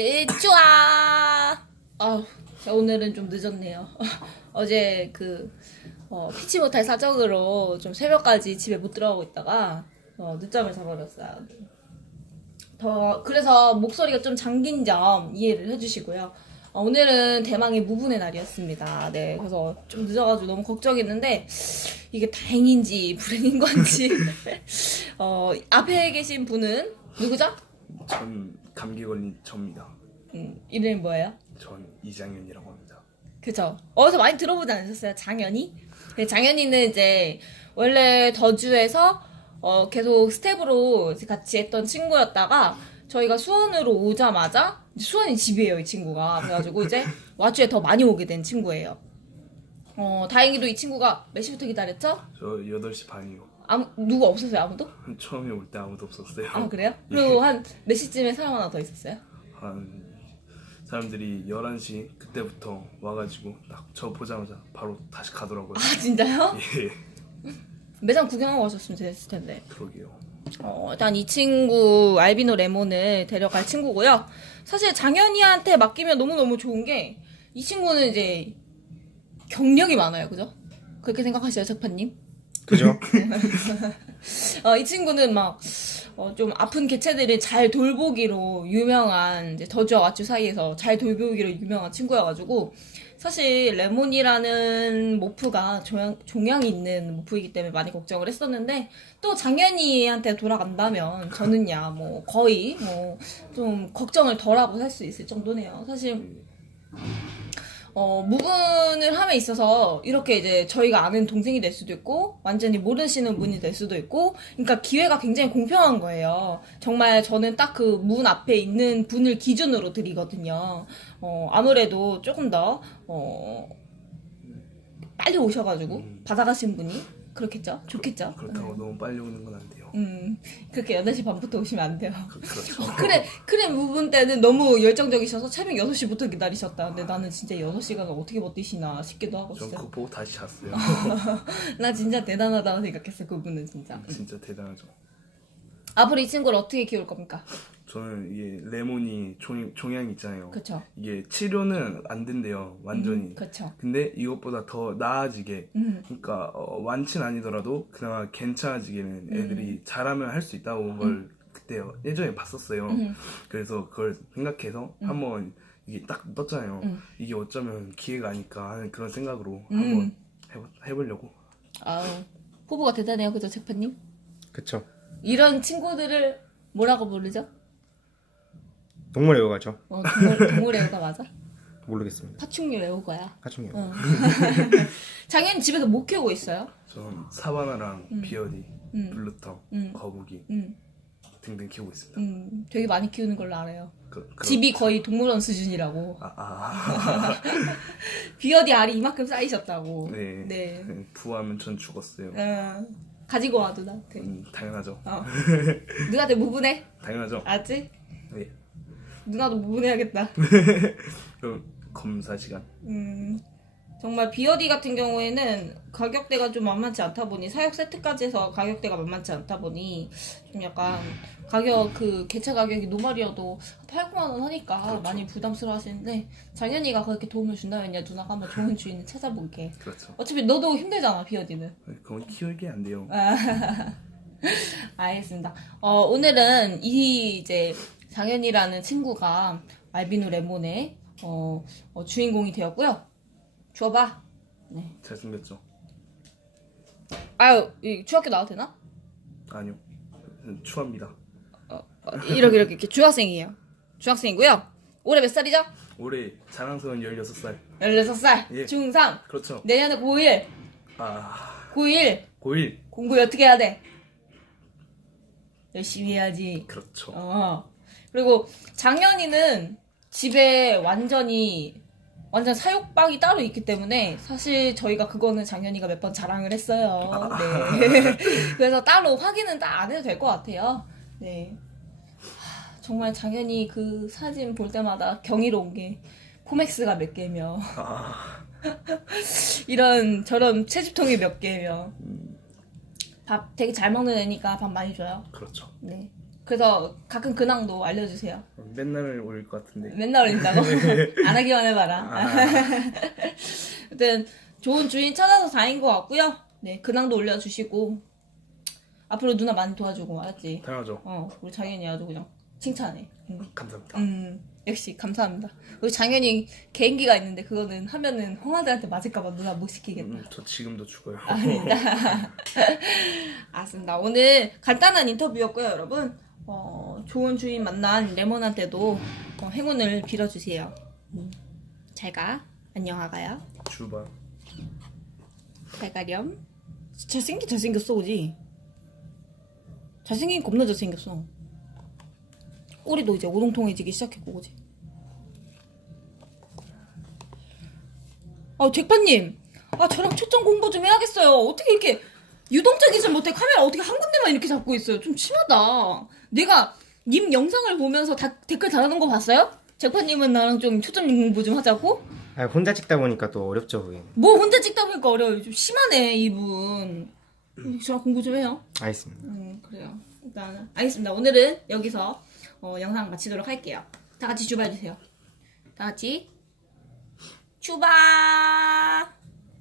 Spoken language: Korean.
네, 좋아. 아, 자, 오늘은 좀 늦었네요. 어제 그 어, 피치 못할 사정으로 좀 새벽까지 집에 못 들어가고 있다가 어, 늦잠을 자버렸어요. 더 그래서 목소리가 좀 잠긴 점 이해를 해주시고요. 어, 오늘은 대망의 무분의 날이었습니다. 네, 그래서 좀 늦어가지고 너무 걱정했는데 이게 다행인지 불행인 건지 어, 앞에 계신 분은 누구죠? 전 감기 걸린 접니다. 음, 이름이 뭐예요? 전 이장현이라고 합니다. 그죠. 어디서 많이 들어보지 않으셨어요? 장현이? 네, 장현이는 이제 원래 더주에서 어, 계속 스텝으로 같이 했던 친구였다가 저희가 수원으로 오자마자 수원이 집이에요, 이 친구가. 그래가지고 이제 와주에 더 많이 오게 된 친구예요. 어, 다행히도 이 친구가 몇 시부터 기다렸죠? 저 8시 반이요. 아무, 누구 없었어요, 아무도? 처음에 올 때 아무도 없었어요. 아, 그래요? 그리고 한 몇 시쯤에 사람 하나 더 있었어요? 한 사람들이 11시 그때부터 와가지고 딱 저 보자마자 바로 다시 가더라고요. 아, 진짜요? 예, 매장 구경하고 가셨으면 됐을 텐데. 그러게요. 어, 일단 이 친구 알비노 레몬을 데려갈 친구고요. 사실 장현이한테 맡기면 너무너무 좋은 게 이 친구는 이제 경력이 많아요. 그죠? 그렇게 생각하시죠, 재판님? 그죠? 어, 이 친구는 막, 어, 좀 아픈 개체들을 잘 돌보기로 유명한, 이제 더주와 왓주 사이에서 잘 돌보기로 유명한 친구여가지고, 사실 레몬이라는 모프가 종양, 종양이 있는 모프이기 때문에 많이 걱정을 했었는데, 또 장현이한테 돌아간다면, 저는야, 뭐, 거의, 뭐, 좀 걱정을 덜 하고 살 수 있을 정도네요. 사실, 어, 무분을 함에 있어서 이렇게 이제 저희가 아는 동생이 될 수도 있고, 완전히 모르시는 분이 될 수도 있고, 그러니까 기회가 굉장히 공평한 거예요. 정말 저는 딱 그 문 앞에 있는 분을 기준으로 드리거든요. 어, 아무래도 조금 더, 어, 빨리 오셔가지고, 받아가신 분이 그렇겠죠? 좋겠죠? 그렇다고 너무 빨리 오는 건 안 돼요. 음, 그렇게 8시 반부터 오시면 안 돼요. 그, 그렇죠. 어, 그래, 그래 부분 때는 너무 열정적이셔서 새벽 6시부터 기다리셨다. 근데 나는 진짜 6시간을 어떻게 버티시나 싶기도 하고 전. 그거 보고 다시 잤어요. 나 진짜 대단하다고 생각했어, 그분은 진짜. 진짜 대단하죠. 앞으로 이 친구를 어떻게 키울 겁니까? 저는 이게 레몬이 종, 종양이 있잖아요. 그쵸. 이게 치료는 안 된대요. 완전히. 음, 그쵸. 근데 이것보다 더 나아지게 음. 그러니까 어, 완치는 아니더라도 그나마 괜찮아지게는 음. 애들이 잘하면 할 수 있다고 걸 그때 예전에 봤었어요. 음. 그래서 그걸 생각해서 한번 이게 딱 떴잖아요. 음. 이게 어쩌면 기회가 아닐까 하는 그런 생각으로 음. 한번 해보, 해보려고. 아우, 포부가 대단해요, 그죠, 재판님? 그쵸. 이런 친구들을 뭐라고 부르죠? 동물 애호가죠. 어, 동물, 동물 애호가 맞아? 모르겠습니다. 파충류 애호가야. 하중요. 어. 장현이 집에서 못 키우고 있어요? 저는 사바나랑 비어디, 음. 블루터, 음. 거북이 음, 등등 키우고 있습니다. 음, 되게 많이 키우는 걸로 알아요. 그, 그런- 집이 거의 동물원 수준이라고. 아, 아. 비어디 알이 이만큼 쌓이셨다고. 네. 네. 부하면 전 죽었어요. 어, 가지고 와 누나한테. 음, 당연하죠. 어. 누나한테 무분해. 당연하죠. 알았지? 네. 누나도 무분해야겠다. 그럼 검사 시간. 음, 정말 비어디 같은 경우에는 가격대가 좀 만만치 않다 보니 사육 세트까지 해서 가격대가 만만치 않다 보니 좀 약간 가격 그 개체 가격이 노말이어도 8, 9만 원 하니까 그렇죠. 많이 부담스러워 하시는데 장현이가 그렇게 도움을 준다면야 누나가 한번 좋은 주인을 찾아볼게. 그렇죠. 어차피 너도 힘들잖아 비어디는. 그건 키우기 안 돼요. 알겠습니다. 어, 오늘은 이 이제 장현이라는 친구가 알비노 레몬의 어, 어, 주인공이 되었고요. 줘봐. 네. 잘생겼죠? 아유, 이 중학교 나와도 되나? 아니요. 추합니다. 어, 이렇게 이렇게 이렇게 중학생이에요. 중학생이고요. 올해 몇 살이죠? 올해 자랑스러운 16살. 16살. 예. 중3. 그렇죠. 내년에 고1. 아, 고1. 고1. 공부 어떻게 해야 돼? 열심히 해야지. 그렇죠. 어. 그리고 장현이는 집에 완전히 완전 사육방이 따로 있기 때문에 사실 저희가 그거는 장현이가 몇 번 자랑을 했어요. 네. 그래서 따로 확인은 딱 안 해도 될 것 같아요. 네. 하, 정말 장현이 그 사진 볼 때마다 경이로운 게 코맥스가 몇 개며 아, 이런 저런 채집통이 몇 개며 밥 되게 잘 먹는 애니까 밥 많이 줘요. 그렇죠. 네. 그래서 가끔 근황도 알려주세요. 맨날 올릴 것 같은데. 맨날 올린다고? 안 하기만 해봐라. 아, 아무튼 좋은 주인 찾아서 다행인 것 같고요. 네, 근황도 올려주시고 앞으로 누나 많이 도와주고 알았지? 당연하죠. 어, 우리 장현이 아주 그냥 칭찬해. 응. 감사합니다. 음, 역시 감사합니다. 우리 장현이 개인기가 있는데 그거는 하면은 형아들한테 맞을까봐 누나 못 시키겠다. 음, 저 지금도 죽어요. 아닙니다. 알았습니다. 오늘 간단한 인터뷰였고요, 여러분. 어, 좋은 주인 만난 레몬한테도 어, 행운을 빌어주세요. 음, 잘 가. 안녕, 아가야. 주바. 잘 가렴. 잘생긴 잘생겼어, 그지? 잘생긴 겁나 잘생겼어. 꼬리도 이제 오동통해지기 시작했고, 그지? 아, 잭파님. 아, 저랑 초점 공부 좀 해야겠어요. 어떻게 이렇게 유동적이지 못해 카메라 어떻게 한 군데만 이렇게 잡고 있어요? 좀 심하다. 내가 님 영상을 보면서 다, 댓글 달아놓은 거 봤어요? 잭파님은 나랑 좀 초점 공부 좀 하자고? 아, 혼자 찍다 보니까 또 어렵죠, 그게. 뭐 혼자 찍다 보니까 어려워요. 좀 심하네, 이분. 저랑 공부 좀 해요. 알겠습니다. 음, 그래요. 일단, 알겠습니다. 오늘은 여기서 어, 영상 마치도록 할게요. 다 같이 출발해주세요. 다 같이 출발!